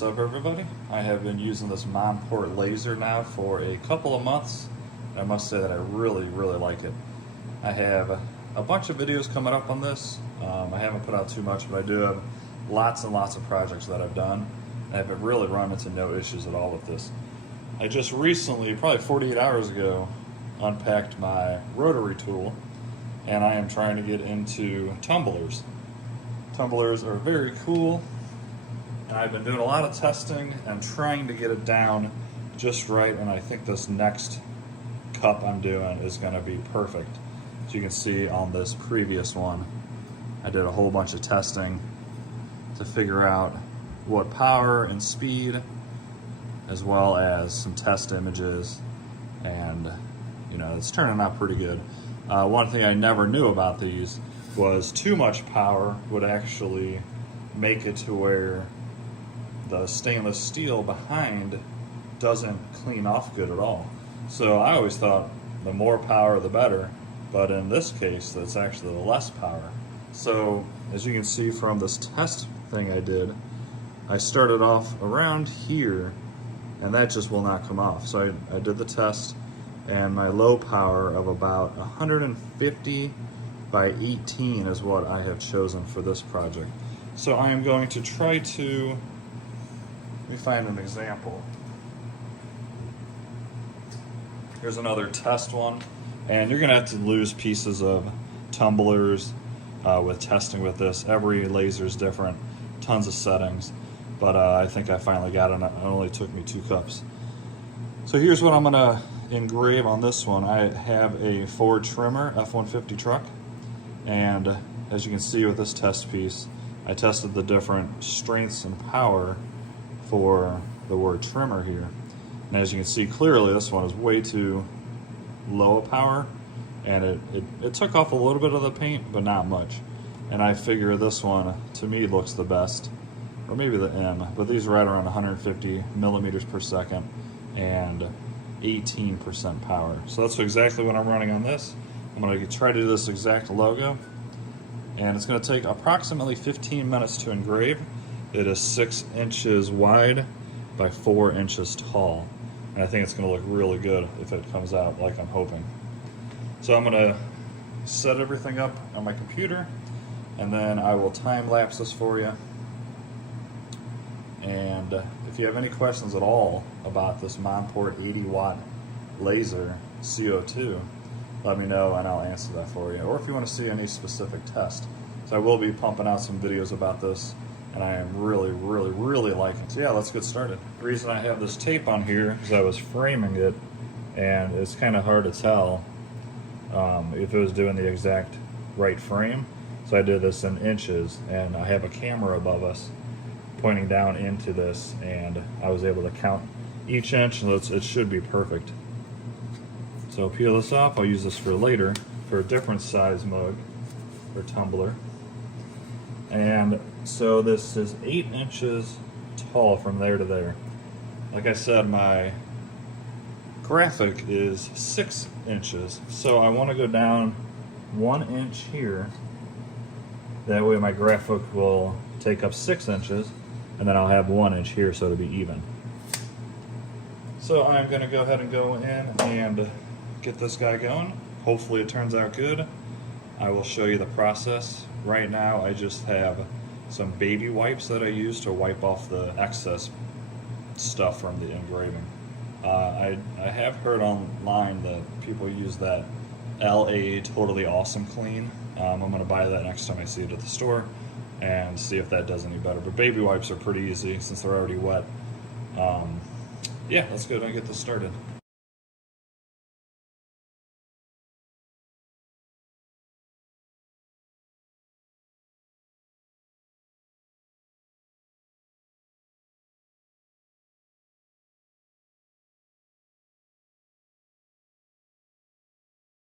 What's up, everybody? I have been using this Monport laser now for a couple of months. I must say that I really like it. I have a bunch of videos coming up on this. I haven't put out too much, but I do have lots and lots of projects that I've done. I haven't really run into no issues at all with this. I just recently, probably 48 hours ago, unpacked my rotary tool, and I am trying to get into tumblers. Tumblers are very cool, and I've been doing a lot of testing and trying to get it down just right, and I think this next cup I'm doing is going to be perfect. As you can see on this previous one, I did a whole bunch of testing to figure out what power and speed, as well as some test images, and you know, it's turning out pretty good. One thing I never knew about these was too much power would actually make it to where the stainless steel behind doesn't clean off good at all. So I always thought the more power the better, but in this case it's actually the less power. So as you can see from this test thing I did, I started off around here and that just will not come off. So I did the test, and my low power of about 150 by 18 is what I have chosen for this project. So I am going to try to, let me find an example. Here's another test one, and you're gonna have to lose pieces of tumblers with testing with this. Every laser is different, tons of settings, but I think I finally got it. It only took me 2 cups. So here's what I'm gonna engrave on this one. I have a Ford trimmer, F-150 truck, and as you can see with this test piece, I tested the different strengths and power for the word trimmer here. And as you can see clearly, this one is way too low a power, and it took off a little bit of the paint, but not much. And I figure this one, to me, looks the best, or maybe the M, but these are right around 150 millimeters per second and 18% power. So that's exactly what I'm running on this. I'm going to try to do this exact logo, and it's going to take approximately 15 minutes to engrave. It is 6 inches wide by 4 inches tall, and I think it's going to look really good if it comes out like I'm hoping. So I'm going to set everything up on my computer, and then I will time lapse this for you. And if you have any questions at all about this Monport 80-watt laser CO2, let me know and I'll answer that for you. Or if you want to see any specific test. So I will be pumping out some videos about this, and I am really liking it. So yeah, let's get started. The reason I have this tape on here is I was framing it, and it's kind of hard to tell if it was doing the exact right frame. So I did this in inches, and I have a camera above us pointing down into this, and I was able to count each inch, and it should be perfect. So peel this off. I'll use this for later for a different size mug or tumbler. And so this is 8 inches tall from there to there. Like I said, my graphic is 6 inches, so I want to go down 1 inch here. That way my graphic will take up 6 inches, and then I'll have 1 inch here, so it'll be even. So I'm going to go ahead and go in and get this guy going. Hopefully it turns out good. I will show you the process. Right now I just have some baby wipes that I use to wipe off the excess stuff from the engraving. I have heard online that people use that LA Totally Awesome Clean. I'm going to buy that next time I see it at the store and see if that does any better. But baby wipes are pretty easy since they're already wet. Yeah, let's go ahead and get this started.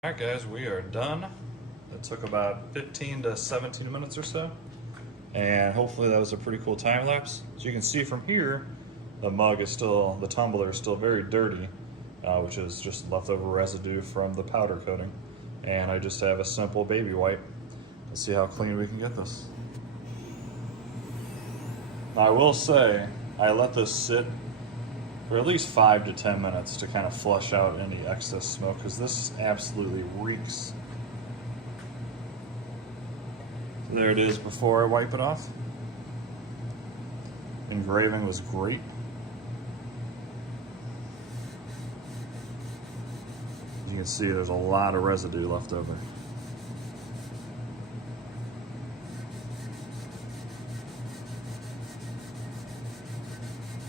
Alright guys, we are done. It took about 15 to 17 minutes or so, and hopefully that was a pretty cool time lapse. So you can see from here, the mug is still, the tumbler is still very dirty, which is just leftover residue from the powder coating. And I just have a simple baby wipe. Let's see how clean we can get this. I will say, I let this sit for at least 5 to 10 minutes to kind of flush out any excess smoke, because this absolutely reeks. So there it is before I wipe it off. Engraving was great. As you can see, there's a lot of residue left over.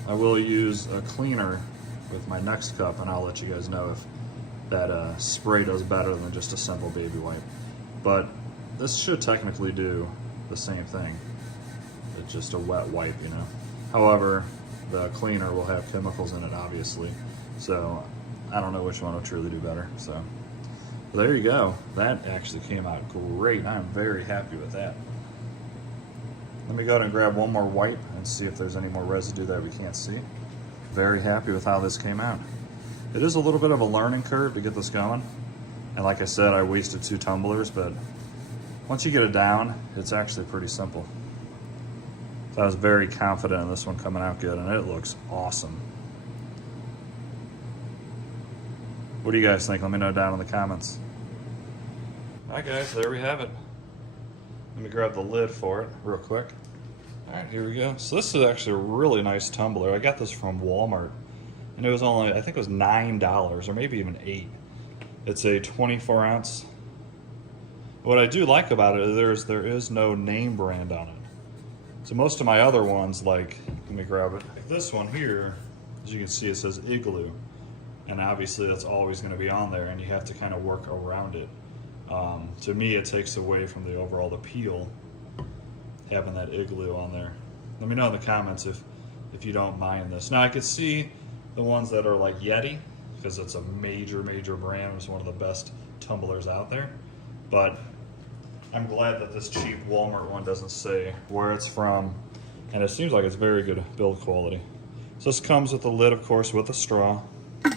I will use a cleaner with my next cup, and I'll let you guys know if that spray does better than just a simple baby wipe. But this should technically do the same thing. It's just a wet wipe, you know. However, the cleaner will have chemicals in it, obviously. So I don't know which one will truly do better. So there you go. That actually came out great. I'm very happy with that. Let me go ahead and grab one more wipe and see if there's any more residue that we can't see. Very happy with how this came out. It is a little bit of a learning curve to get this going. And like I said, I wasted 2 tumblers, but once you get it down, it's actually pretty simple. So I was very confident in this one coming out good, and it looks awesome. What do you guys think? Let me know down in the comments. All right, guys, there we have it. Let me grab the lid for it real quick. All right, here we go. So this is actually a really nice tumbler. I got this from Walmart, and it was only, I think it was $9 or maybe even $8. It's a 24 ounce. What I do like about it is there is no name brand on it. So most of my other ones, like, let me grab it. Like this one here, as you can see, it says Igloo. And obviously that's always gonna be on there, and you have to kind of work around it. To me, it takes away from the overall appeal having that Igloo on there. Let me know in the comments if you don't mind this. Now I could see the ones that are like Yeti, because it's a major brand. It's one of the best tumblers out there. But I'm glad that this cheap Walmart one doesn't say where it's from, and it seems like it's very good build quality. So this comes with the lid, of course, with a straw. I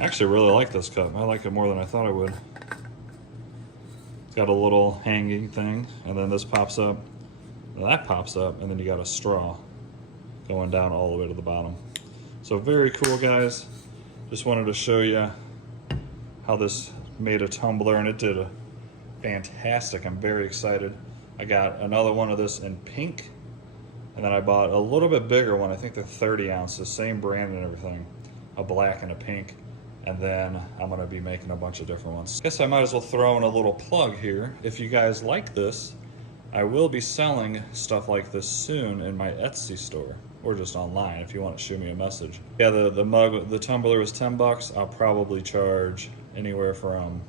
actually really like this cup. I like it more than I thought I would. It's got a little hanging thing, and then this pops up, that pops up, and then you got a straw going down all the way to the bottom. So very cool, guys. Just wanted to show you how this made a tumbler, and it did a fantastic. I'm very excited. I got another one of this in pink, and then I bought a little bit bigger one. I think they're 30 ounces, same brand and everything, a black and a pink. And then I'm gonna be making a bunch of different ones. Guess I might as well throw in a little plug here. If you guys like this, I will be selling stuff like this soon in my Etsy store, or just online if you want to shoot me a message. Yeah, the mug, the tumbler was 10 bucks. I'll probably charge anywhere from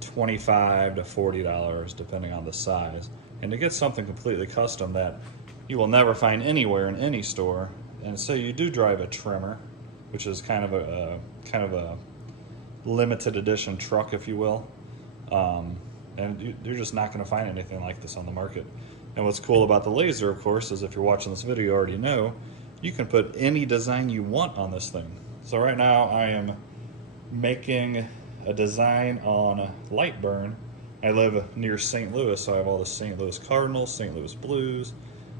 $25 to $40 depending on the size. And to get something completely custom that you will never find anywhere in any store, and say you do drive a trimmer, which is kind of a limited edition truck, if you will, and you're just not going to find anything like this on the market. And what's cool about the laser, of course, is if you're watching this video, you already know, you can put any design you want on this thing. So right now I am making a design on light burn. I live near St. Louis, so I have all the St. Louis Cardinals, St. Louis Blues,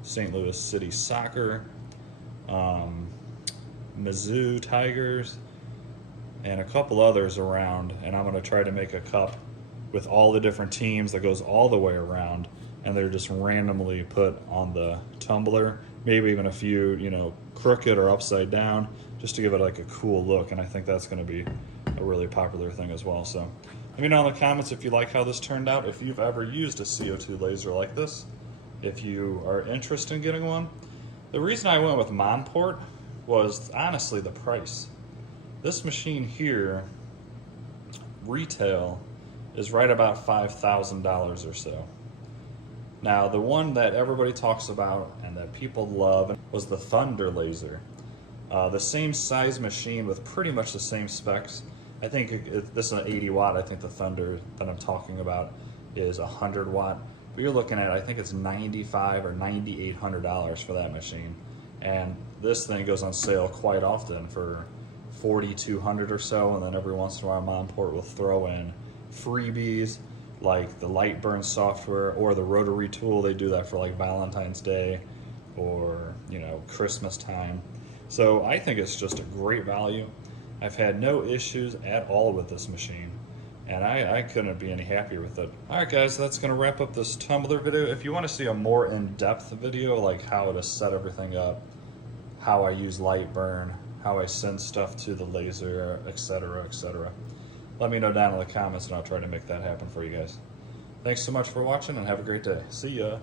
St. Louis City Soccer, Mizzou Tigers, and a couple others around, and I'm going to try to make a cup with all the different teams that goes all the way around, and they're just randomly put on the tumbler, maybe even a few, you know, crooked or upside down, just to give it like a cool look. And I think that's going to be a really popular thing as well. So let me know in the comments if you like how this turned out, if you've ever used a CO2 laser like this, if you are interested in getting one. The reason I went with Monport was honestly the price. This machine here, retail, is right about $5,000 or so. Now, the one that everybody talks about and that people love was the Thunder laser. The same size machine with pretty much the same specs. I think this is an 80 watt. I think the Thunder that I'm talking about is 100 watt. But you're looking at, I think it's $9,500 or $9,800 for that machine. And this thing goes on sale quite often for $4,200 or so, and then every once in a while Monport will throw in freebies like the light burn software or the rotary tool. They do that for like Valentine's Day or, you know, Christmas time. So I think it's just a great value. I've had no issues at all with this machine, and I couldn't be any happier with it. Alright guys, that's going to wrap up this Tumbler video. If you want to see a more in-depth video, like how to set everything up, how I use light burn, how I send stuff to the laser, etc., etc., let me know down in the comments and I'll try to make that happen for you guys. Thanks so much for watching and have a great day. See ya!